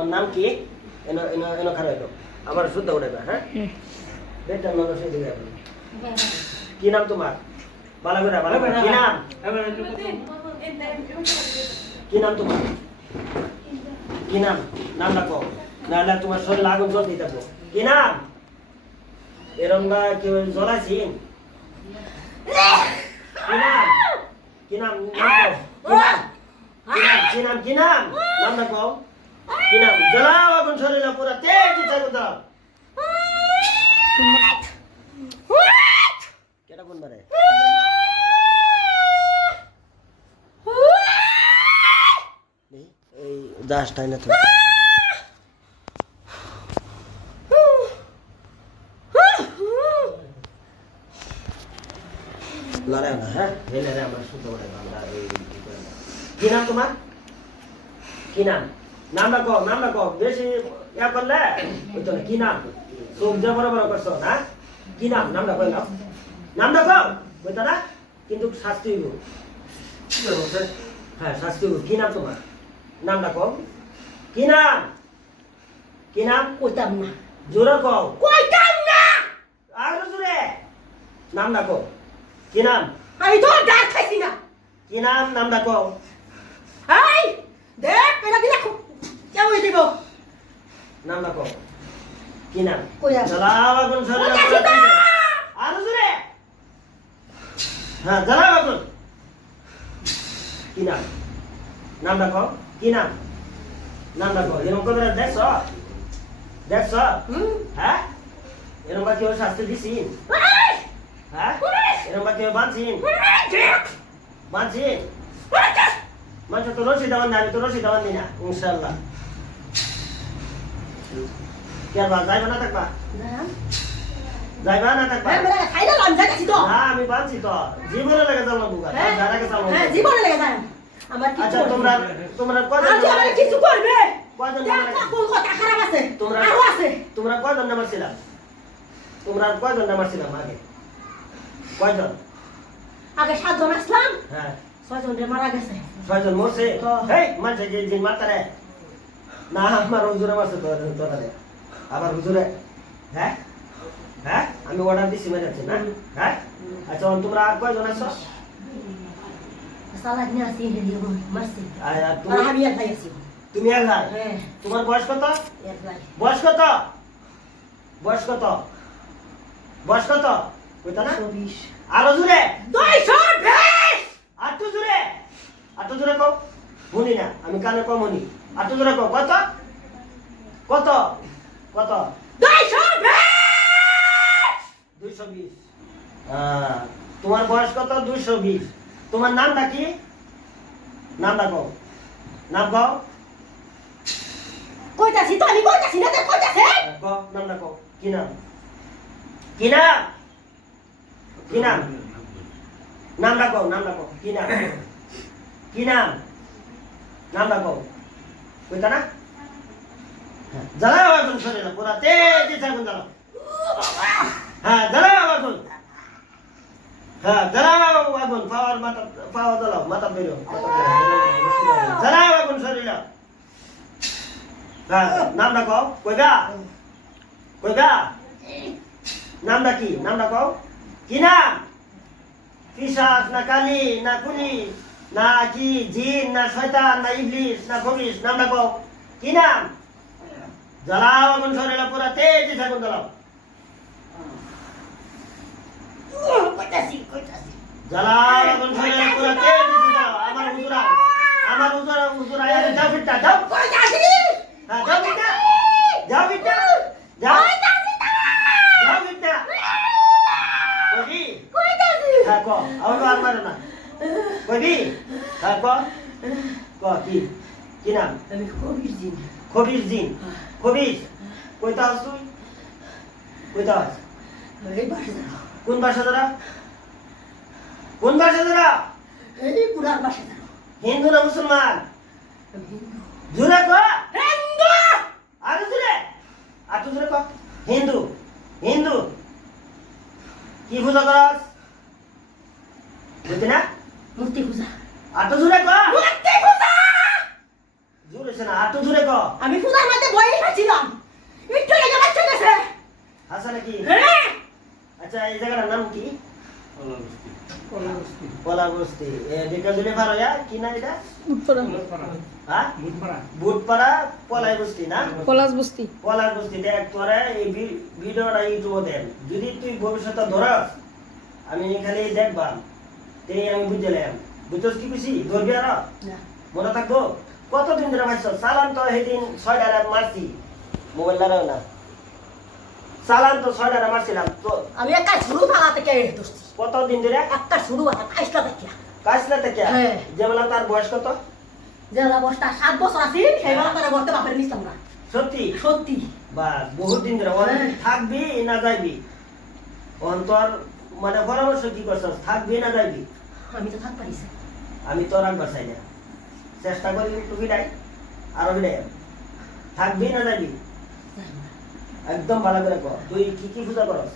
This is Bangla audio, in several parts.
তোমার নাম কি? এনো এনো এনো খারাপ হইলো। আবার শুদ্ধ উঠাইবা, হ্যাঁ? বেটা নলো সেই দিকে আপনি। কি নাম তোমার? বালা করে কি নাম? কি নাম তোমার? কি নাম? নাম ডাকো। নাহলে তোমার শরীর আগুন জ্বলতে থাকবো। কি নাম? এরম বা কেউ জ্বলাইছিন? কি নাম? কি নাম? কি নাম? কি নাম? নাম ডাকো। কি নাম? জ্বালাও আগুন শরীরে পুরা তেজ আগুন দাও। কেটা কোন বারে? এই দাসটাই না তো। লড়াই না, হ্যাঁ? হেলে রে আমরা শুদ্ধ করে আমরা এই কি নাম তোমার? কি নাম? নাম ডাকো বেশি ইয়া করলে ওই তো কি নাম? চোখ যে বড় বড় করছো না? কি নাম? নাম ডাকো নাম ডাকো ওইটা না কিন্তু শাস্তি হইব। হ্যাঁ শাস্তি হইব। কি নাম তোমার? নাম ডাকো। কি নাম? কি নাম? কইতাম না জোরে কও। কইতাম না আরো জোরে। নাম ডাকো। কি নাম? আমি তো ডাক খাইছি না। কি নাম? নাম ডাকো। এই দেখ পেলা দিলা কেমন দিব নাম ডাকো। কি নাম? কইয়া জ্বালাও আগুন শরীরে। আরো জোরে। হ্যাঁ জ্বালাও আগুন। কি নাম? নাম ডাকো। কি নাম? নাম ডাকো। এরকম করে দেখছো? দেখছো? হ্যাঁ? এরকম বা কেউ শাস্তি দিছি? হ্যাঁ? এরকম বা কেউ বাঁধছিন? বাঁধছিন? মানুষ তো রশি দেওয়ান না, আমি তো রশি দেওয়ান দিই না ইনশাল্লাহ। কে বা যাইবা না থাকবা? যাইবা না থাকবা? খাইলে লঞ্জা গেছি তো না আমি বাঁধছি তো জীবনে লেগে যাবো বুকা যারা কে যাবো। হ্যাঁ জীবনে লেগে যায় আমার কি আচ্ছা তোমরা তোমরা কয়জন আজ আমার কিছু করবে কয়জন কোন কথা খারাপ আছে তোমরা আরো আছে তোমরা কয়জন নাম্বার ছিলাম? তোমরা কয়জন নাম্বার ছিলাম আগে? কয়জন? আগে 7 জন আসলাম হ্যাঁ 6 জন মারা গেছে 6 জন মরছে। হ্যাঁ। এই মানুষ যে দিন মারতারে না আমার হুজুরে মারছে তোরারে আবার হুজুরে। হ্যাঁ হ্যাঁ আমি অর্ডার দিছি মেরেছি না? হ্যাঁ আচ্ছা তোমরা আর কয়জন আছো? সালাদ নিয়ে আসি হেডিও মারছি আর আর আমি এক ভাই আছি তুমি এক ভাই? হ্যাঁ তোমার বয়স কত? এক ভাই বয়স কত? বয়স কত? বয়স কত? কইতা না? 120 আরো জোরে। 220 আর তো জোরে। আর তো জোরে কও। শুনি না আমি কানে কম শুনি। আর তো জোরে কও। কত? কত? কত? 220। তোমার বয়স কত? 220। তোমার নামটা কি? নামটা কও। নাম কও। কইতাছি তো আমি কইতাছি না তো কইতাছে কও নামটা কও। কি নাম? কি নাম? কি নাম? নামটা কও। নামটা কও। কি নাম? কি নাম? নামটা কও। কইতা না? হ্যাঁ জ্বালাও আগুন শরীরে পুরা তেজ আগুন জ্বালাও। হ্যাঁ জ্বালাও আগুন। হ্যাঁ জ্বালাও আগুন পাওয়ার মাথা পাওয়া জ্বালাও মাথা বেরো জ্বালাও আগুন শরীরে। হ্যাঁ নামটা কও। কইগা কইগা নামটা কি? নামটা কও। কি নাম? পিশাচ না কালি না কুলি না কি জিন না শয়তান না ইবলিস না খবিস? নামটা কও। কি নাম? জ্বালাও আগুন শরীরে পুরা তেজ আগুন জ্বালাও। কইতাছি কইতাছি জ্বালাও আগুন শরীরে পুরা তেজ জ্বালাও। আমার হুজুরা আরে যাও ফিরতা যাও। কইতাছি হ্যাঁ যাও ফিরতা যাও ফিরতা যাও যাও ফিরতা। কইবি? হ্যাঁ কও। আর মারো না। কইবি? হ্যাঁ কও। কি? কি নাম? আমি কবির জিন খবির জিন। খবির কইতা আস তুই? কইতা আস? এই বাসা দাও কোন ভাষা তোরা? কোন ভাষা তোরা? এই পুরার বাসা দাও হিন্দু না মুসলমান? আমি হিন্দু জোরে ক। হিন্দু আরো জোরে। আর তো জোরে ক। হিন্দু। হিন্দু কি পূজা করস? বুঝলি না? মূর্তি পূজা আর তো জোরে ক। মূর্তি পূজা জোরে শোনা। আর তো জোরে ক। আমি পূজার মধ্যে বই খাচ্ছিলাম একটু লেগে বাচ্চা গেছে আছে নাকি? হ্যাঁ আচ্ছা এই জায়গাটার নাম কি? পলাবস্তি। দেখা দিলে ভালো কি না এটা? হ্যাঁ বুটপাড়া পলাই বস্তি না? পলাশ বস্তি। পলাশ বস্তি। দেখ তোরা এই ভিডিওটা ইউটিউবে দেন, যদি তুই ভবিষ্যতে ধরস আমি খালি দেখবাম তেই আমি বুঝলাম। বুঝছস কি খুশি ধরবি আর মনে থাকবো? কতদিন ধরে ভাইছ চালান তো সেদিন 6 টাকা মারছি, মোবাইল লাগাও না, চালান তো 6 টাকা মারছিলাম তো। আমি একটা শুরু থাকা থেকে দোস্তি কতদিন ধরে? একটা শুরু হয় কাজটা থেকে কাজলা থেকে হ্যাঁ। যেবেলা তার বয়স কত? যে অবস্থা 7 বছর আছি সেই বেলা তারা বলতে বাপের নিছিলাম না সত্যি? সত্যি বাস বহুত দিন ধরে হ্যাঁ। থাকবি না যাইবি? অন্তর মানে পরামর্শ কি করছস, থাকবি না যাইবি? আমি তো থাক পারিছি আমি তো রাখবার চাই না, চেষ্টা করি একটু বিদায় আরো বিদায়। থাকবি না যাইবি? একদম ভালো করে কর। তুই কি কি পূজা করস?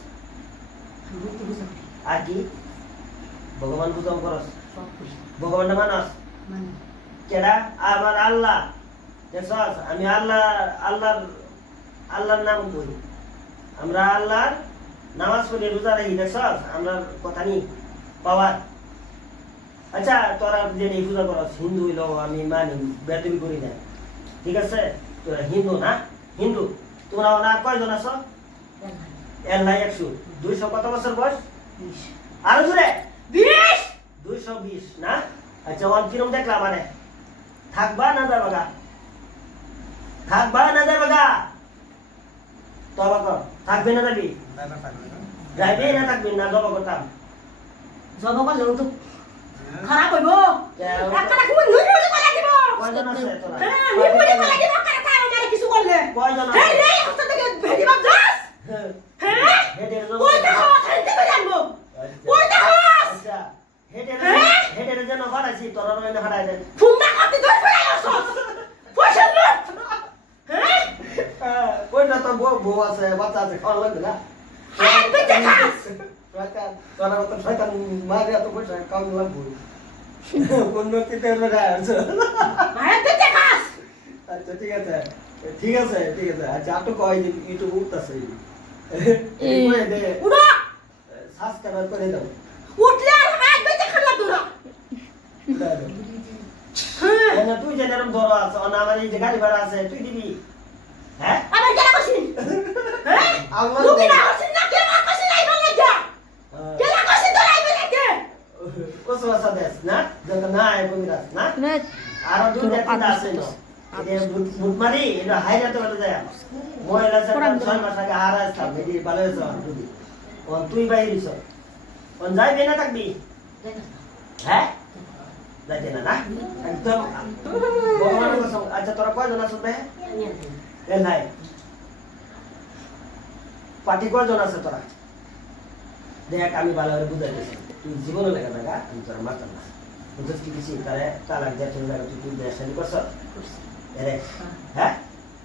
আর কি? ভগবান পূজা করস? ভগবানটা মানস? কেডা? আমার আল্লাহ। দেখছস আমি আল্লাহর নাম কই, আমরা আল্লাহর নামাজ পড়ি রোজা রাখি। দেখছস আমরা কথা নি পাওয়ার। আচ্ছা তোরা যে এই পূজা করস হিন্দু হইলো আমি মানি, বেদবি করি না, ঠিক আছে? তোরা হিন্দু না? হিন্দু তোমরা না কয়জন আছো? এল্লাই 100 200 কত বছর বয়স? আরো জোরে 20 220 না? আচ্ছা ওয়ান কিরম দেখলা মানে থাকবা না যাবা গা? থাকবা না যাবা গা? তবা কর, থাকবে না যাবি? যাইবি না থাকবি না? জবা করতাম জব করলে তো খারাপ হইব একটা খুব নুই নুই করে দিব কয়জন আছে তোরা? হ্যাঁ নুই নুই করে দিব কাটা আমারে কিছু করলে কয়জন হ্যাঁ আছে? রে হস্তা থেকে ভেদি বাপ যাস হ্যাঁ হেডের জন্য ওই দেখো খাইতে জানবো ওই দেখো আচ্ছা হেডের হ্যাঁ? হেডের জন্য ফাটাইছি, তোরা নইলে ফাটাই দেন। ফুমা করতে ধরে ফেলাই আসছ পয়সা লুট হ্যাঁ কইটা তো বউ আছে বাচ্চা আছে খাওয়া লাগবে না? হ্যাঁ বেঁচে খাস শয়তান তোরা তো শয়তান মারে এত পয়সা কাম লাগবে উন্নতিতে আছে। হ্যাঁ বেঁচে খাস আচ্ছা ঠিক আছে ঠিক আছে ঠিক আছে। আচ্ছা আপনি কয় যে ইউটিউব উঠতেছে উড়ো সাবস্ক্রাইব করে দাও। উঠলে আর হাত বেঁচে খালা তোরা হ্যাঁ তুই যে এরকম ধর আছে না, আমার এই যে গাড়ি ভাড়া আছে তুই দিবি? হ্যাঁ আবার কেন কইছিস হ্যাঁ আমার তুমি না হছিস না কেন কইছিস নাই বাংলা যা কেন কইছিস তোরা আইবে নাকি কসু আছে দেশ না যত না আই কমিরাস না না আর দুই তিনটা আছে না এটা বুটমারি এটা হাইরাতে বলে যায় মহিলা সরকার 6 মাস আগে হারাস থাম এটি ভালো হয়েছে দুদি অন তুই বাইরিছ অন যাইবে না থাকবি? হ্যাঁ যাইতে না না একদম ভগবানের কসম। আচ্ছা তোরা কয়জন আছো বে? এ নাই পার্টি কয়জন আছে তোরা? দেখ আমি ভালো করে বুঝাইতেছি, তুই জীবনে লেগে থাকা আমি তোর মারতাম না। বুঝছিস কি কিছু তারে তালাক দিয়ে চলে যাবে, তুই বিয়ে শাদী করছ? এরে হ্যাঁ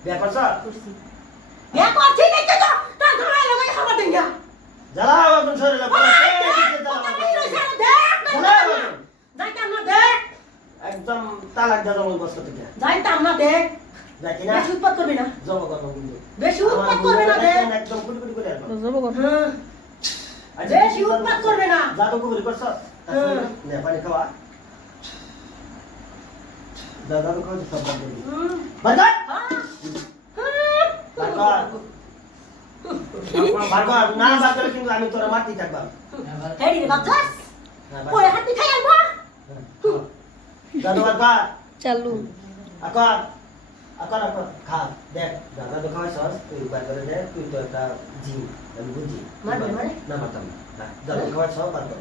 বিয়ে করছ? বিয়া করছিস নাকি তো তোর ঘরে লাগা খাবার দেঙ্গা জ্বালাও এখন শরীরে যাইতাম না দেখ একদম তালাক দিয়ে যাবো বস্তা থেকে যাইতাম না দেখ যাই না বেশি উৎপাত করবি না জব করবো কিন্তু বেশি উৎপাত করবে না দেখ একদম কুটি কুটি করে আসবো। যাব কর। হ্যাঁ বেশি উৎপাত করবে না জাদু কুকুরি করছ? নে পানি খাওয়া জাদু খাওয়া সব বাদ দিবি। বাদ বারবার না বাদ দিলে কিন্তু আমি তোরা মারতেই থাকবাম। হেডি রে বাচ্চাস ওই হাতি খাই আলবা জাদু বারবার চালু আকর আকর আকর খা দেখ দাদা তো খাওয়াই সস তুই বার করে দে, তুই তো একটা জিম আমি বুঝি মারবে মানে? না মারতাম না দাদা খাওয়াই সব বার কর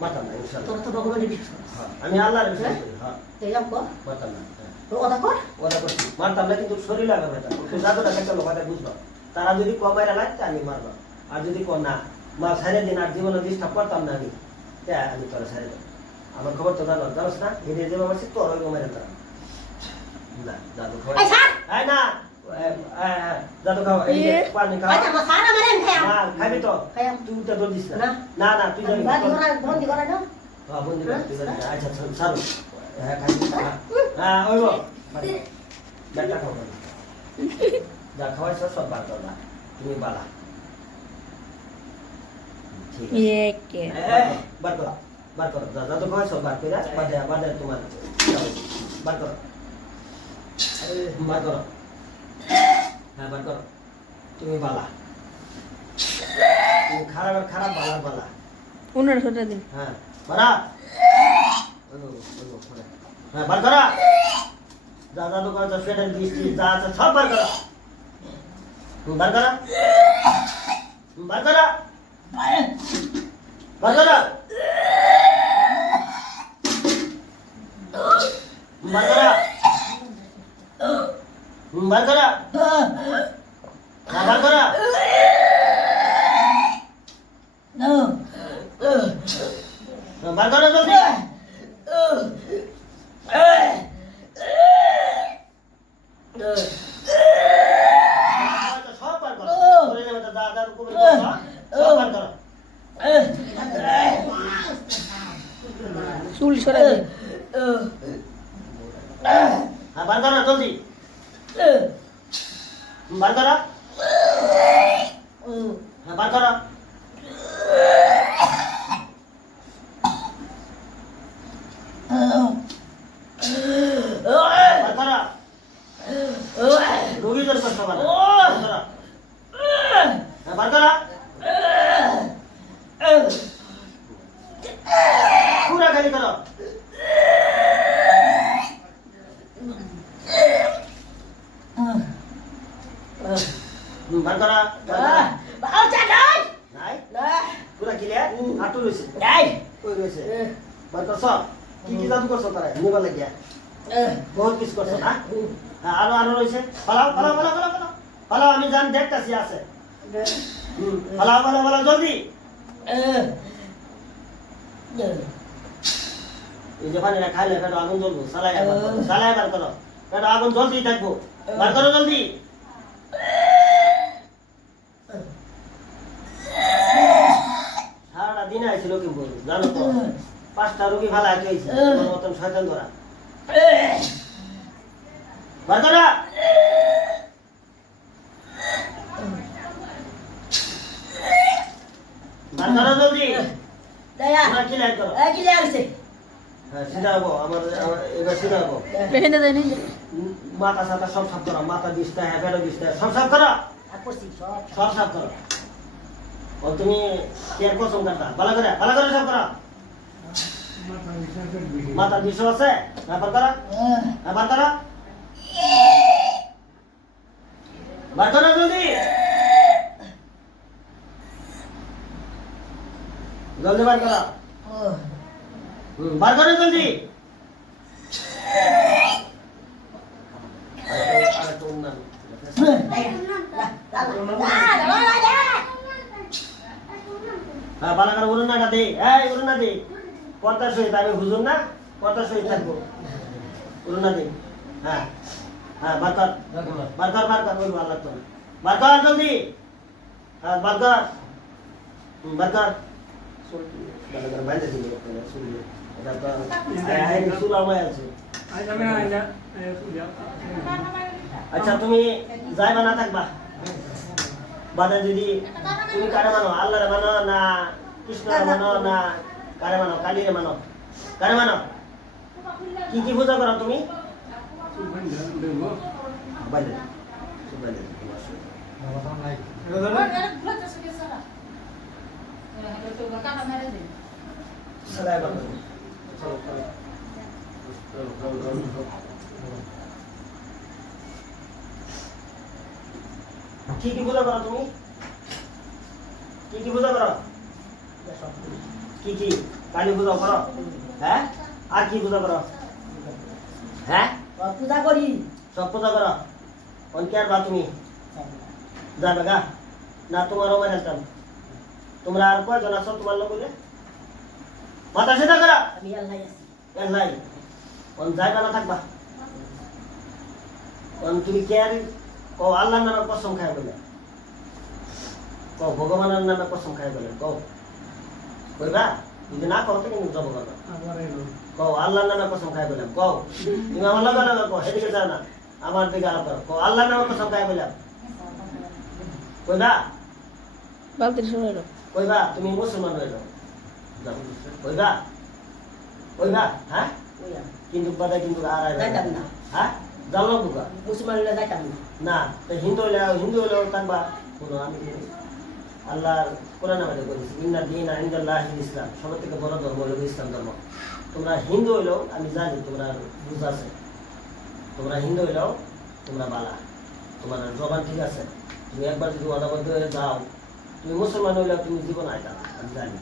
মারতাম না ইনশাআল্লাহ। তোর তো ভগবানের বিশ্বাস করিস হ্যাঁ আমি আল্লাহর বিশ্বাস করি। হ্যাঁ এই যাও কর মারতাম না। হ্যাঁ তো ওটা কর ওটা করছি মারতাম না কিন্তু শরীর লাগবে বেটা তুই জাদুটা খেতে লোকাতে বুঝবা। তারা যদি কমাইরা লাগতে আমি মারবা, আর যদি কম না মা ছেড়ে দিন আর জীবনে ডিস্টার্ব করতাম না আমি আমি তোরা ছেড়ে দেব। আমার খবর তো জানো জানোস না এদের যে বাবা তোর ওই কমাইরা তারা না জাদু খাওয়াই এই ছাড় এই না জাদু খাও এই যে পানি খাও আচ্ছা মা সারা মারে খাই না খাবি তো খাইয়াম। তুই তো দৌড় দিস না না। না না তুই যাবি বাদি করা বন্দি করা না হ্যাঁ বন্ধু তুই যাবি আচ্ছা সারু হ্যাঁ খাবি হ্যাঁ ওই গো বেটা খাও যা খাওয়াইছো সব বার করবা তুমি বালা ঠিক আছে ये के বার করো যা যা তো খাওয়াইছো বার করে বাদে তোমার বার করো বার করো হ্যাঁ বার করো তুমি বালা তুমি খারাপ বালা उन्होंने सोचा दिन হ্যাঁ বারা হ্যাঁ বার করো যা যা তো খাওয়াইছো সেটার বৃষ্টি যা আছে সব বার করো বার করো বার করো বার করো বার করো বার করো বার করো বার করো জলদি সব বার করো করে যাবে তো দাদা রুকুবে সব বার করো सूल छोड़ा दिन হ্যাঁ বার করো জলদি বার করো হ্যাঁ বার করো বার করো রোগী জন কষ্ট পারে বার করো হ্যাঁ বার করো পুরা খালি করো বার করো Bảo cha ơi. নাই Nè. পুরা ক্লিয়ার আটু রইছে Đây. কই রইছে বার করছ কি জাদু করছ তারা নিবা লাগিয়া বহুত কিছু করছ না হ্যাঁ আরো রইছে পালাও আমি জান দেখতাছি আছে পালাও জলদি এই যে পানিটা খাইলে পেটে আগুন জ্বলবো সালাই বার করো পেটে আগুন জলদি থাকবো বার করো জলদি সারাটা দিন আইছিল কি বলবো জানো তো 5টা রোগী ভালো আইতে হইছে তোমার মতন শয়তান ধরা বার করো বার করো জলদি Đây à. তোমরা ক্লিয়ার করো Đây cái leo gì? হ্যাঁ সিধা হবো আমার এবার সিধা হবো पहले तो नहीं মাথা সাথা সব সাফ করো মাথা দিস্তা হ্যাঁ পেটে দিস্তা সব সাফ করো Aku sih shop. সব সাফ করো ও তুমি কেয়ার কসম করতা ভালো করে সব করো মাথা দিছো আছে বার করো বার করো বার করো জলদি জলদি বার করো বার করো জলদি হ্যাঁ ভালো করে উড়ুন না দে উড়ুন না দে পর্দার সহিত আমি হুজুর না পর্দার সহিত থাকবো উড়ুন না দে হ্যাঁ হ্যাঁ বার কর ওই ভালো লাগতো না বার কর জলদি হ্যাঁ বার কর ভালো করে বাইরে দিবি শুনবি এটা তো সুলামায় আছে আচ্ছা তুমি যাইবা না থাকবা বাদে যদি তুমি কারে মানো আল্লাহরে মানো না কৃষ্ণরে মানো না কারে মানো কালীরে মানো কারে মানো কি পূজা করো তুমি বাইরে সালাই বাবা কি পূজা করো তুমি কি পূজা করো কি কালী পূজা করো হ্যাঁ আর কি পূজা করো হ্যাঁ Púजा করি। সব পূজা করো অনকের বা তুমি যাবে গা না তোমারও বানাতাম তোমরা আর কয়জন আছো তোমার লোক বলে মাথা সিধা করো আমি আল্লাহ আছি। নাই অন যাইবা না থাকবা অন তুমি কেয়ার ও আল্লাহর নামে কসম খাই বলে কও ভগবানের নামে কসম খাই বলে কও কইবা যদি না কও তো কিন্তু জব করবা কও আল্লাহর নামে কসম খাই বলে কও তুমি আমার লগে লগে কও এদিকে যাও না আমার দিকে আলো করো আল্লাহ নামের কসম খাই বললাম কইবা বালতির সরে এলো কইবা তুমি মুসলমান হয়ে যাও কইবা কইবা হ্যাঁ ওইয়া কিন্তু বাদে কিন্তু আর যাইতাম না হ্যাঁ জানো বুকা মুসলমান হইলে যাইতাম না না তো হিন্দু হলেও থাকবা কোনো আমি আল্লাহ কোরআন আমাদের বলেছি ইন্না দিন ইনদাল্লাহি ইসলাম সবার থেকে বড় ধর্ম হলো ইসলাম ধর্ম তোমরা হিন্দু হইলেও আমি জানি তোমরা বুঝ আছে তোমরা হিন্দু হইলেও তোমরা বালা তোমার জবান ঠিক আছে তুমি একবার যদি অদাবদ্ধ হয়ে যাও তুমি মুসলমান হইলেও তুমি জীবন আইতা আমি জানি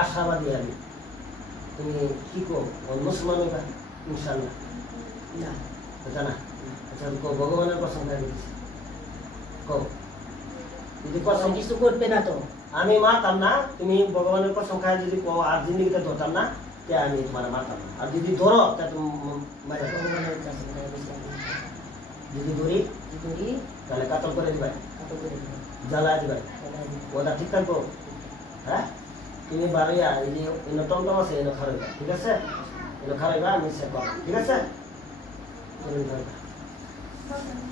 আশাবাদী আমি তুমি কি কো মুসলমান হইবা ইনশাল্লাহ না জানা আচ্ছা কো ভগবানের কসম খাই দিচ্ছি কো যদি কসম কিছু করবে না তো আমি মারতাম না তুমি ভগবানের কসম খাই যদি কো আর জিন্দগিতে ধরতাম না তে আমি তোমার মারতাম না আর যদি ধরো তা তুমি মারা ভগবানের কাছে বেশি আমি যদি ধরি কি করি তাহলে কাতল করে দিবা কত করে দিব জ্বালা দিবা ওটা ঠিক থাকবো হ্যাঁ তুমি বাড়িয়া এই যে এনে টমটম আছে এনে খারাইবা ঠিক আছে এনে খারাইবা আমি সে করো ঠিক আছে তুমি ধরবা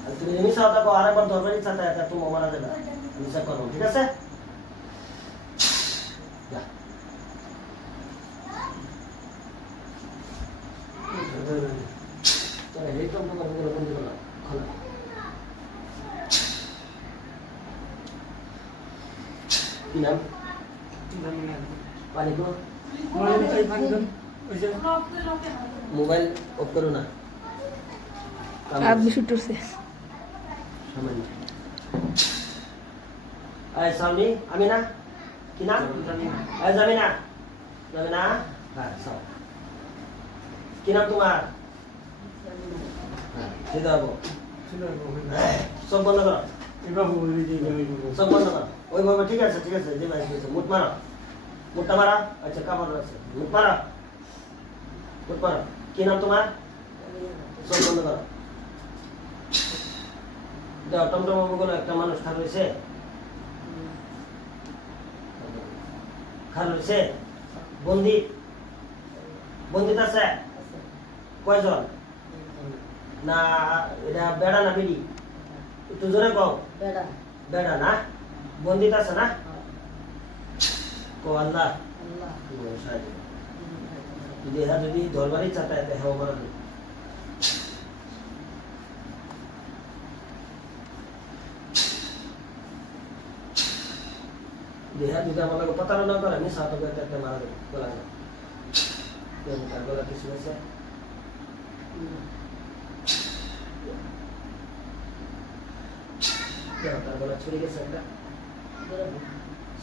আর তুমি মিশা থাকো আরেকবার ধরবার ইচ্ছা থাকে তা তুমি মারা যাবে আমি সে করবো ঠিক আছে যা এই টমটম বন্ধ করো খোলা কি নাম পানি তো মোবাইল অফ করো না হাত বেশি উঠছে সামান্য আয় সামনে আমি না কি নাম আয় যাবি না হ্যাঁ সব কি নাম তোমার হ্যাঁ সেটা হবো সব বন্ধ করো সব বন্ধ করো ওইভাবে ঠিক আছে যে ভাই মুট মারো মুটটা মারা আচ্ছা কাপড় আছে মুট মারো কি নাম তোমার সব বন্ধ করো দাও টমটম গুলো একটা মানুষ খার রয়েছে বন্দিত আছে কয়জন না এটা বেড়া না বেড়ি একটু জোরে কও বেড়া বেড়া না বন্দিত আছে না ও আল্লাহ আল্লাহ যদি এরা যদি ধরবারই চাটা এতে হেও মারা দেহা যদি আমাকে প্রতারণা করে আমি সাত একটা মারা দেবো গলা তার গলা কিছু আছে তার গলা ছুরি গেছে একটা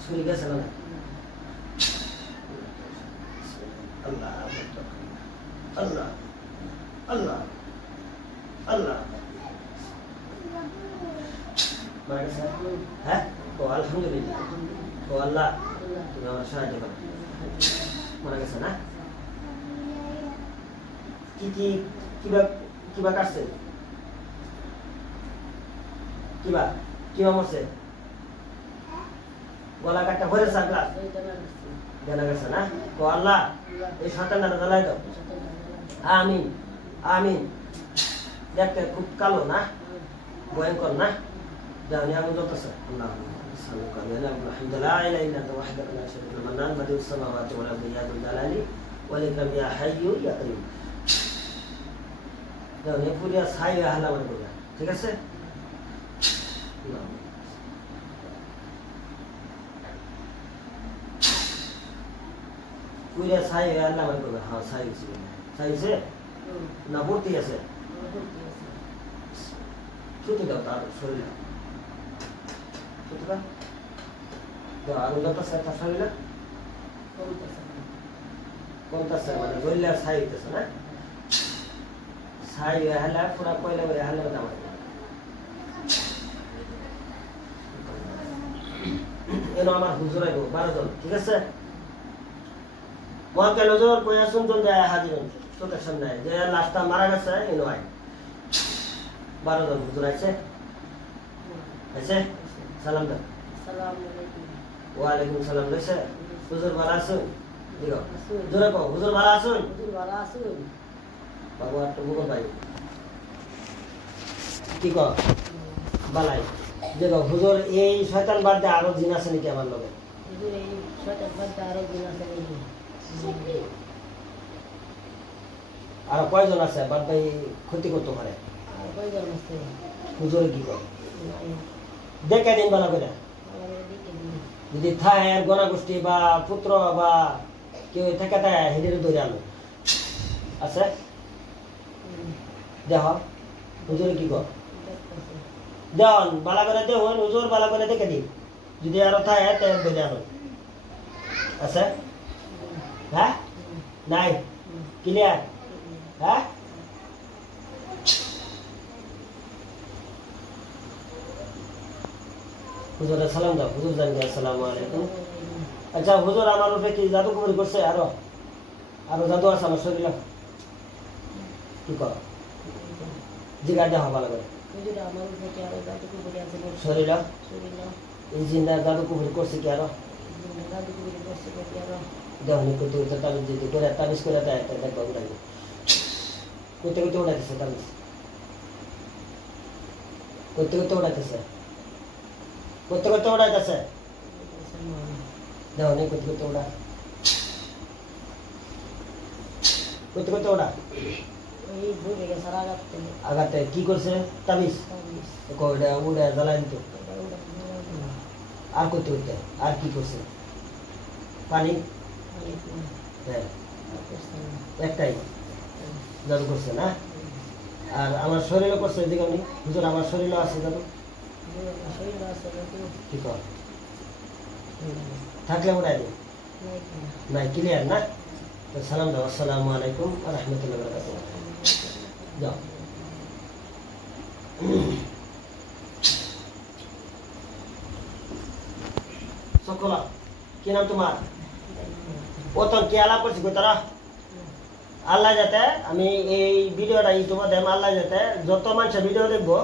ছুরি গেছে না আল্লাহ আল্লাহ আল্লাহ আল্লাহ মারা গেছে হ্যাঁ ও আলহামদুলিল্লাহ ও আল্লাহ তুমি আমার সাহায্য করো মারা গেছে না কিবা কাটছে কিবা মরছে গলা কাটটা ভরে সাগলা জানা গেছে না ও আল্লাহ এই সন্তানটা জ্বালাই দাও আমিন আমিন দেখতে খুব কালো না ভয়ঙ্কর না যাও আমি যতছে আল্লাহ الحمد لا اله الا انت وحدك لا شريك لك المنان بديع السماوات والارض يا ذو الجلال والاكرام يا حي يا قيوم যাও নে পুরিয়া ছাই হালা মানে করবে ঠিক আছে পুরিয়া ছাই হালা মানে করবে হ্যাঁ ছাইছে না ভর্তি আছে ছুটি দাও তার শরীরে ছুটি দাও তো আনন্দটা স্যার তার শরীরে কোনটা স্যার মানে রইলে ছাই হইতেছে না ছাই হালা পুরা কইলে ওই হালা দাম এনো আমার হুজুর আইবো 12 জন ঠিক আছে ওয়াকে নজর কইয়া শুনজন যায় হাজির হন চোখের সামনে যে লাশটা মারা গেছে এনো আই 12 জন হুজুর আছে সালাম দাও ওয়ালাইকুম সালাম লইছে হুজুর ভালো আছেন দিও জোরে কও হুজুর ভালো আছেন বাবা একটু মুখ ভাই কি কর বালাই দেখো হুজুর এই শয়তান বাদ দিয়ে আরো জিন আছে নাকি আমার লগে হুজুর এই শয়তান বাদে আরো দিন আছে নাকি? আর কয়জন আছে বাদ ভাই ক্ষতি করতে পারে আর কয়জন আছে? হুজুর কি কর নাই। দেখে দিন ভালো করে আমার এদিকে দিন। যদি থায় গণাগোষ্ঠী বা পুত্র বা কেউ থেকে থাকে হেঁটে ধরে আনো আছে দেহ হুজুরে কি কর দেখতেছে। দেন বালা করে দেন হুজুর বালা করে দেখে দিন যদি আরো থাকে তাহলে ধরে আনো আছে হ্যাঁ নাই ক্লিয়ার হ্যাঁ হুজুরে সালাম দাও হুজুর জানি আসসালামু আলাইকুম আচ্ছা হুজুর আমার উপরে কি জাদু কুমরি করছে আরো আরো জাদু আছে আমার শরীরে কি কর জিগা দেওয়া ভালো করে হুজুর আমার উপরে কি আরো জাদু করে আছে? শরীরে শরীরে এই জিন্দা জাদু কুমরি করছে কি আরো জাদু করে বসে কি আরো? দেওয়ানি করতে করতে তাবিজ দিতে করে তাবিজ করে দেয় একটা দেখবা উঠাই করতে করতে উঠাইতেছে তাবিজ করতে করতে উঠাইতেছে করতে করতে উঠাইতেছে দেওয়ানি করতে করতে উঠা করতে করতে উঠা ওই ভুলে গেছে রাগাতে। আগাতে কি করছে তাবিজ ওটা উড়ে জ্বালাই দিত আর করতে করতে আর কি করছে পানি হ্যাঁ একটাই জাদু করছে না আর আমার শরীরও করছে এদিকে আমি হুজুর আমার শরীরও আছে জাদু শরীরে আছে জাদু কি কর থাকলে উঠাই দিই নাই ক্লিয়ার না তো সালাম দাও আসসালামু আলাইকুম ওয়া রাহমাতুল্লাহি ওয়া বারাকাতুহু যাও সকলা কি নাম তোমার ওতন কি আলাপ করছি গো তারা আল্লাহ যাতে আমি এই ভিডিওটা ইউটিউবে দেম আল্লাহ যাতে যত মানুষের ভিডিও দেখবো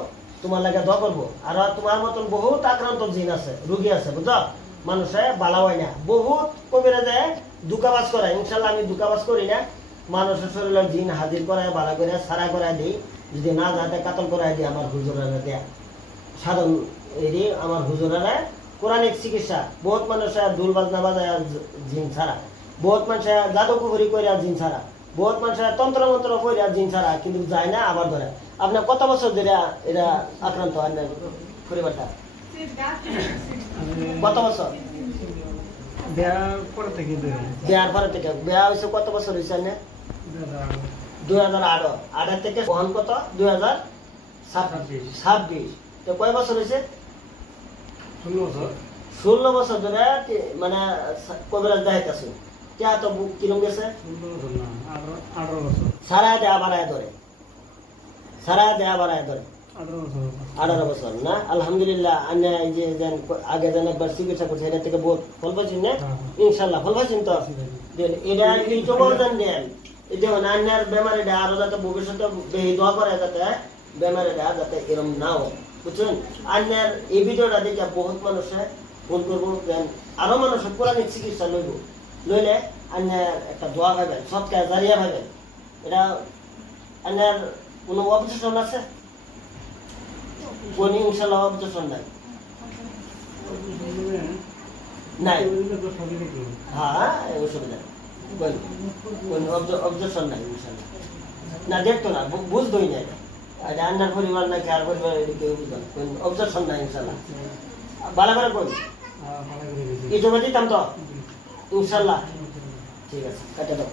তোমার লাগে দোয়া করবো আর তোমার মতন বহুত আক্রান্ত জিন আছে রুগী আছে বুঝছো মানুষে বালা হয় না বহুত কবিরা যায় দুকাবাজ করে ইনশাল্লাহ আমি দুকাবাজ করি না মানুষের শরীরে জিন হাজির করায় বালা করে সারা করায় দিই যদি না যাতে কাতল করায় দিই আমার হুজুরেরা দেয়া সাধারণ এই আমার হুজুরেরা কোরআনিক চিকিৎসা বহুত মানুষে দুল বাজনা বাজায় জিন ছাড়া বহুত মানুষে জাদুকুপুরি করে জিন ছাড়া বহুত মানুষের তন্ত্র মন্ত্র করে জিন ছাড়া কিন্তু যায় না আবার ধরে আপনার কত বছর ধরে এরা আক্রান্ত হয় না পরিবারটা কত বছর বিয়ার পরে থেকে বিয়ার পরে থেকে বিয়া হয়েছে কত বছর হয়েছে না 2008 থেকে বহন কত 2026 তো কয় বছর হয়েছে 16 বছর ধরে মানে কবিরাজ দেখাইতেছে কে তো বুক কিরম গেছে 18 বছর সারা দেয়া বাড়ায় ধরে সারা দেয়া বাড়ায় ধরে 18 বছর 18 বছর না আলহামদুলিল্লাহ আমি এই যে আগে যেন একবার চিকিৎসা করছি এটা থেকে বহুত ফল পাইছেন না ইনশাল্লাহ ফল পাইছেন তো এটা ইউটিউবেও জান দেন এই যেমন আন্যার বেমারিটা আরো যাতে ভবিষ্যতে বেশি দোয়া করে যাতে বেমারিটা যাতে এরম না হয় বুঝছেন আন্যার এই ভিডিওটা দেখে বহুত মানুষে ফোন করবো দেন আরো মানুষ পুরানিক চিকিৎসা লইব লইলে আন্যার একটা দোয়া পাবেন সৎকার জারিয়া পাবেন এটা আন্যার কোনো অবজেকশন আছে কোন ইনশাল্লাহ অবজেকশন নাই নাই হ্যাঁ অসুবিধা কোন অবজেকশন নাই ইনশাল্লাহ না দেখতো না বুঝতোই না এটা আন্নার পরিবার নাকি আর পরিবার কেউ বুঝবেন কোন অবজেকশন নাই ইনশাল্লাহ ভালো করে কোন ইউটিউবে দিতাম তো ইনশাল্লাহ ঠিক আছে কাটে দাও